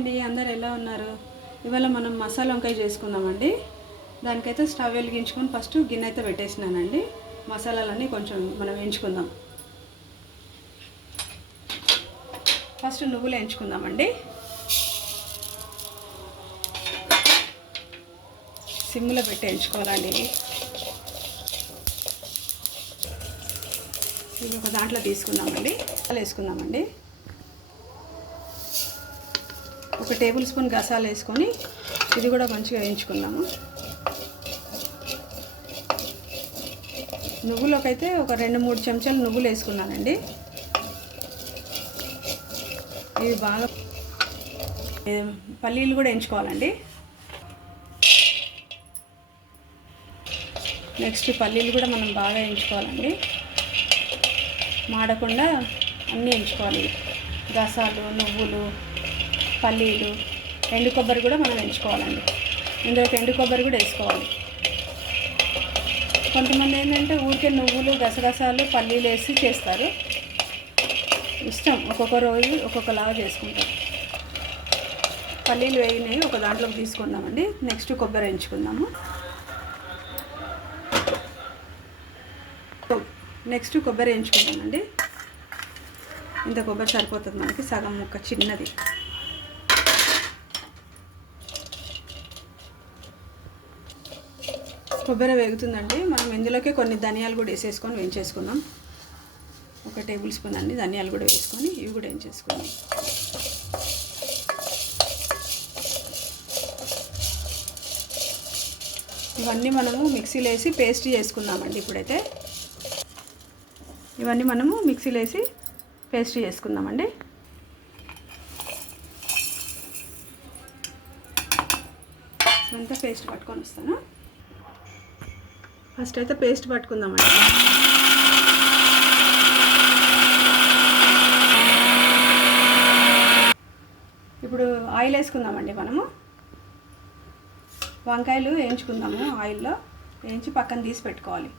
అండి అందరు ఎలా ఉన్నారు? ఇవాళ మనం మసాలా వంకాయ చేసుకుందామండి. దానికైతే స్టవ్ వెలిగించుకొని ఫస్ట్ గిన్నె అయితే పెట్టేసినానండి. మసాలాలన్నీ కొంచెం మనం వేయించుకుందాం. ఫస్ట్ నువ్వులు వేయించుకుందామండి. సిమ్లో పెట్టి వేయించుకోవాలండి. ఇది ఒక దాంట్లో తీసుకుందామండి. వేసుకుందామండి. 1 టేబుల్ స్పూన్ గసాలు వేసుకొని ఇది కూడా మంచిగా వేయించుకుందాము. నువ్వులోకైతే ఒక 2-3 చెంచాలు నువ్వులు వేసుకున్నానండి. ఇది బాగా పల్లీలు కూడా వేయించుకోవాలండి. నెక్స్ట్ పల్లీలు కూడా మనం బాగా వేయించుకోవాలండి. మాడకుండా అన్నీ వేయించుకోవాలి. గసాలు, నువ్వులు, పల్లీలు, ఎండు కొబ్బరి కూడా మనం వేయించుకోవాలండి. ఇందులోకి ఎండు కొబ్బరి కూడా వేసుకోవాలి. కొంతమంది ఏంటంటే ఊరికే నువ్వులు, గసగసాలు, పల్లీలు వేసి చేస్తారు. ఇష్టం, ఒక్కొక్క రోజు ఒక్కొక్కలాగా చేసుకుంటారు. పల్లీలు వేగినవి ఒక దాంట్లోకి తీసుకుందామండి. నెక్స్ట్ కొబ్బరి వేయించుకుందాము. నెక్స్ట్ కొబ్బరి వేయించుకుందామండి. ఇంత కొబ్బరి సరిపోతుంది మనకి, సగం ముక్క చిన్నది. కొబ్బరి వేగుతుందండి. మనం ఇందులోకి కొన్ని ధనియాలు కూడా వేసేసుకొని వేయించేసుకుందాం. 1 టేబుల్ స్పూన్ అండి ధనియాలు కూడా వేసుకొని ఇవి కూడా వేయించేసుకుందాం. ఇవన్నీ మనము మిక్సీలో వేసి పేస్ట్ చేసుకుందామండి. ఇప్పుడైతే ఇవన్నీ మనము మిక్సీలో వేసి పేస్ట్ చేసుకుందామండి. ఇదంతా పేస్ట్ పట్టుకొని వస్తాను. ఫస్ట్ అయితే పేస్ట్ పట్టుకుందామండి. ఇప్పుడు ఆయిల్ వేసుకుందామండి. మనము వంకాయలు వేయించుకుందాము. ఆయిల్లో వేయించి పక్కన తీసి పెట్టుకోవాలి.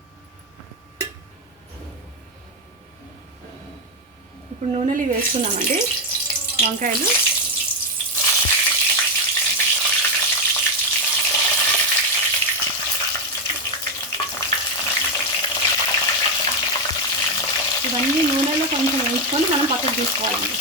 ఇప్పుడు నూనెలు వేసుకుందామండి. వంకాయలు ఇవన్నీ నూనెలో కొంచెం వేయించుకొని మనం పక్కకు తీసుకోవాలండి.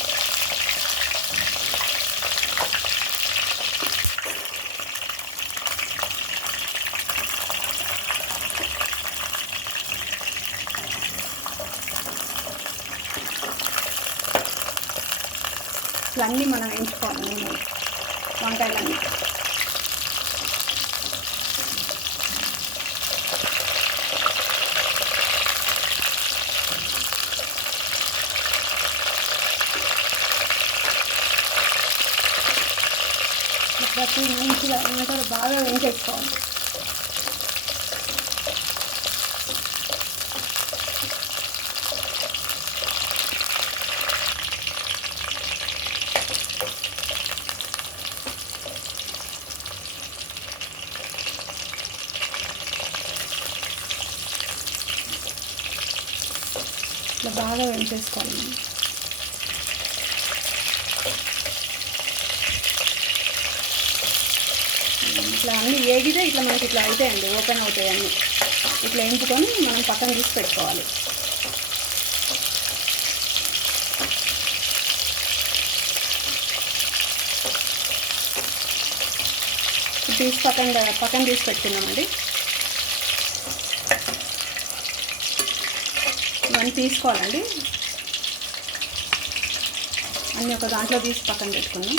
ఇవన్నీ మనం వేయించుకోవాలి నూనెలో, వంకాయలన్నీ. ప్రతి మంచిగా ఏమంటారు బాగా వేయించేసుకోవాలి. ఇట్లా బాగా వేయించేసుకోవాలి. ఇట్లా అన్నీ వేగితే ఇట్లా మనకి ఇట్లా అవుతాయండి, ఓపెన్ అవుతాయి అన్నీ. ఇట్లా ఎంపుకొని మనం పక్కన తీసి పెట్టుకోవాలి. తీసి పక్కన తీసి పెట్టుకుందామండి. ఇవన్నీ తీసుకోవాలండి. అన్నీ ఒక దాంట్లో తీసి పక్కన పెట్టుకుందాం.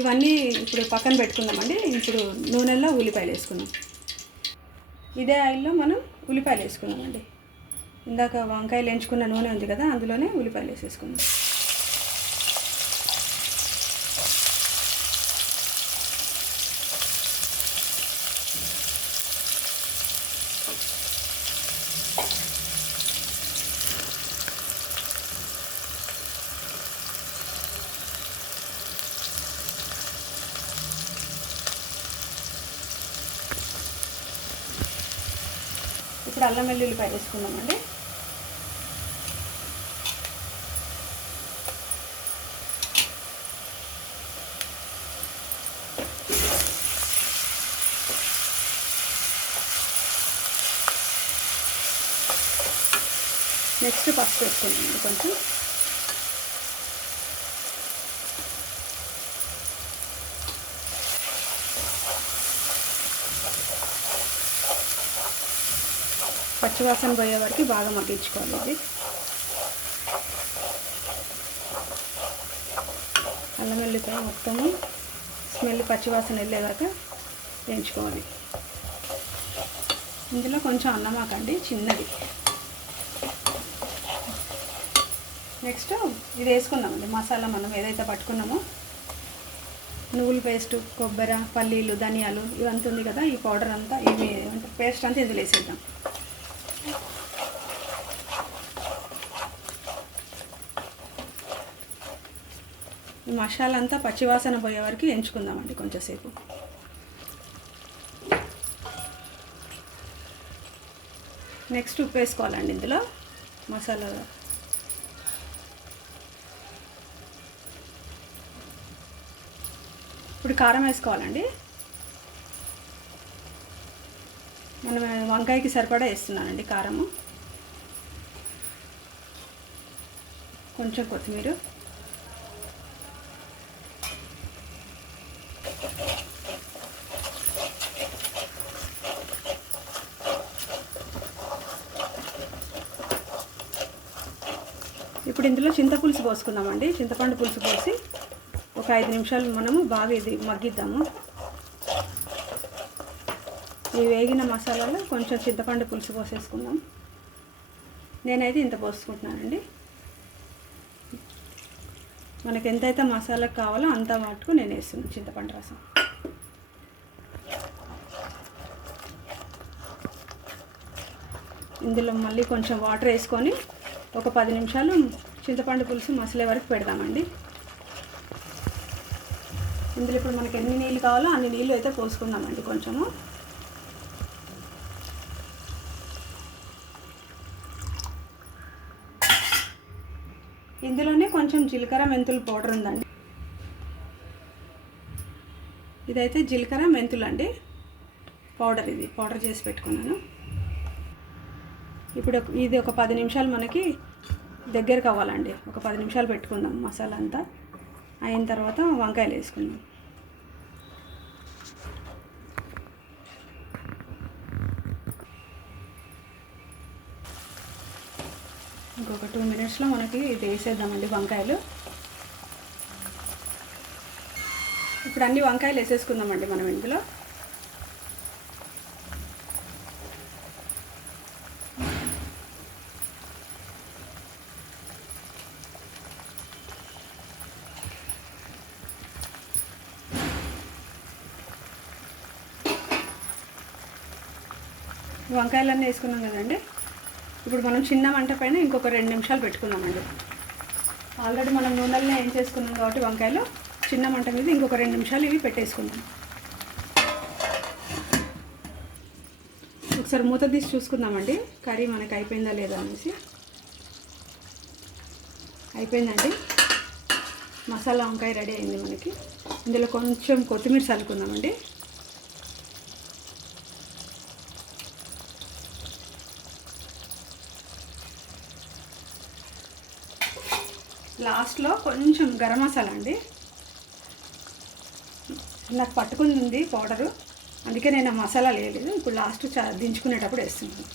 ఇవన్నీ ఇప్పుడు పక్కన పెట్టుకుందామండి. ఇప్పుడు నూనెలో ఉల్లిపాయలు వేసుకుందాం. ఇదే ఆయిల్లో మనం ఉల్లిపాయలు వేసుకుందామండి. ఇందాక వంకాయలు వేయించుకున్న నూనె ఉంది కదా, అందులోనే ఉల్లిపాయలు వేసేసుకుందాం. ఇప్పుడు అల్లం వెల్లుల్లిపాయ వేసుకుందామండి. నెక్స్ట్ పసుపు వేసుకుందామండి కొంచెం. పచ్చివాసన పోయే వరకు బాగా మగ్గించుకోవాలి. ఇది అల్లం వెల్లుల్లిపాయ మొత్తము స్మెల్ పచ్చివాసన వెళ్ళేదాకా వేయించుకోవాలి. ఇందులో కొంచెం అన్నమాకండి చిన్నది. నెక్స్ట్ ఇది వేసుకుందామండి మసాలా. మనం ఏదైతే పట్టుకున్నామో నువ్వుల పేస్టు, కొబ్బరి, పల్లీలు, ధనియాలు ఇవంతా ఉంది కదా, ఈ పౌడర్ అంతా, ఇవి పేస్ట్ అంతా ఇందులో వేసేద్దాం. ఈ మసాలా అంతా పచ్చివాసన పోయే వరకు ఎంచుకుందామండి కొంచెంసేపు. నెక్స్ట్ ఉప్పు వేసుకోవాలండి ఇందులో మసాలా. ఇప్పుడు కారం వేసుకోవాలండి. మనం వంకాయకి సరిపడా వేస్తున్నానండి కారము. కొంచెం కొత్తిమీర, ఇప్పుడు ఇందులో చింతపులుసు పోసుకుందామండి. చింతపండు పులుసు పోసి ఒక 5 నిమిషాలు మనము బాగా ఇది మగ్గిద్దాము. ఈ వేగిన మసాలాలో కొంచెం చింతపండు పులుసు పోసేసుకుందాం. నేనైతే ఇంత పోసుకుంటున్నానండి. మనకి ఎంతైతే మసాలా కావాలో అంత మటుకు నేను వేస్తున్నాను చింతపండు రసం. ఇందులో మళ్ళీ కొంచెం వాటర్ వేసుకొని ఒక 10 నిమిషాలు చింతపండు పులుసు మసలే వరకు పెడదామండి. ఇందులో ఇప్పుడు మనకి ఎన్ని నీళ్ళు కావాలో అన్ని నీళ్ళు అయితే పోసుకుందామండి కొంచెము. ఇందులోనే కొంచెం జీలకర్ర మెంతుల పౌడర్ ఉందండి. ఇదైతే జీలకర్ర మెంతులు అండి పౌడర్, ఇది పౌడర్ చేసి పెట్టుకున్నాను. ఇప్పుడు ఇది ఒక 10 నిమిషాలు మనకి దగ్గరకు అవ్వాలండి. ఒక 10 నిమిషాలు పెట్టుకుందాం మసాలా అంతా. అయిన తర్వాత వంకాయలు వేసుకుందాం. ఇంకొక 2 మినిట్స్లో మనకి ఇది వేసేద్దామండి వంకాయలు. ఇప్పుడు అన్ని వంకాయలు వేసేసుకుందామండి మనం ఇందులో. వంకాయలన్నీ వేసుకున్నాం కదండి. ఇప్పుడు మనం చిన్న మంట పైన ఇంకొక 2 నిమిషాలు పెట్టుకుందామండి. ఆల్రెడీ మనం నూనెలనే ఏం చేసుకున్నాం కాబట్టి వంకాయలు చిన్న మంట మీద ఇంకొక 2 నిమిషాలు ఇవి పెట్టేసుకుందాం. ఒకసారి మూత తీసి చూసుకుందామండి కర్రీ మనకి అయిపోయిందా లేదా అనేసి. అయిపోయిందండి, మసాలా వంకాయ రెడీ అయింది మనకి. ఇందులో కొంచెం కొత్తిమీర చల్లుకుందామండి. లాస్ట్లో కొంచెం గరం మసాలా అండి, నాకు పట్టుకుంది పౌడరు, అందుకే నేను మసాలా వేయలేదు. ఇప్పుడు లాస్ట్ దించుకునేటప్పుడు వేస్తున్నాను.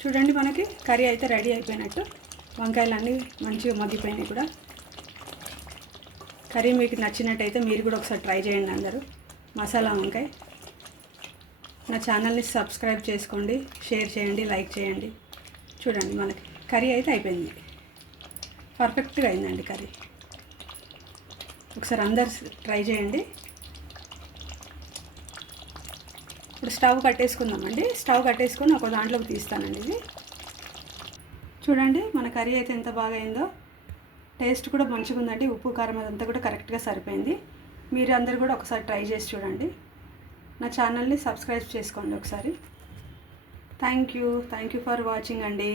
చూడండి మనకి కర్రీ అయితే రెడీ అయిపోయినట్టు. వంకాయలన్నీ మంచిగా మగ్గిపోయినాయి కూడా. కర్రీ మీకు నచ్చినట్టయితే మీరు కూడా ఒకసారి ట్రై చేయండి అందరూ. మసాలా వంకాయ. నా ఛానల్ని సబ్స్క్రైబ్ చేసుకోండి, షేర్ చేయండి, లైక్ చేయండి. చూడండి మనకి కర్రీ అయితే అయిపోయింది. పర్ఫెక్ట్గా అయిందండి కర్రీ. ఒకసారి అందరు ట్రై చేయండి. ఇప్పుడు స్టవ్ కట్టేసుకుందామండి. స్టవ్ కట్టేసుకొని ఒక దాంట్లోకి తీస్తానండి ఇది. చూడండి మన కర్రీ అయితే ఎంత బాగా అయిందో. టేస్ట్ కూడా మంచిగా ఉందండి. ఉప్పు కారం అదంతా కూడా కరెక్ట్గా సరిపోయింది. మీరు అందరు కూడా ఒకసారి ట్రై చేసి చూడండి. నా ఛానల్ని సబ్స్క్రైబ్ చేసుకోండి ఒకసారి. థ్యాంక్ యూ ఫర్ వాచింగ్ అండి.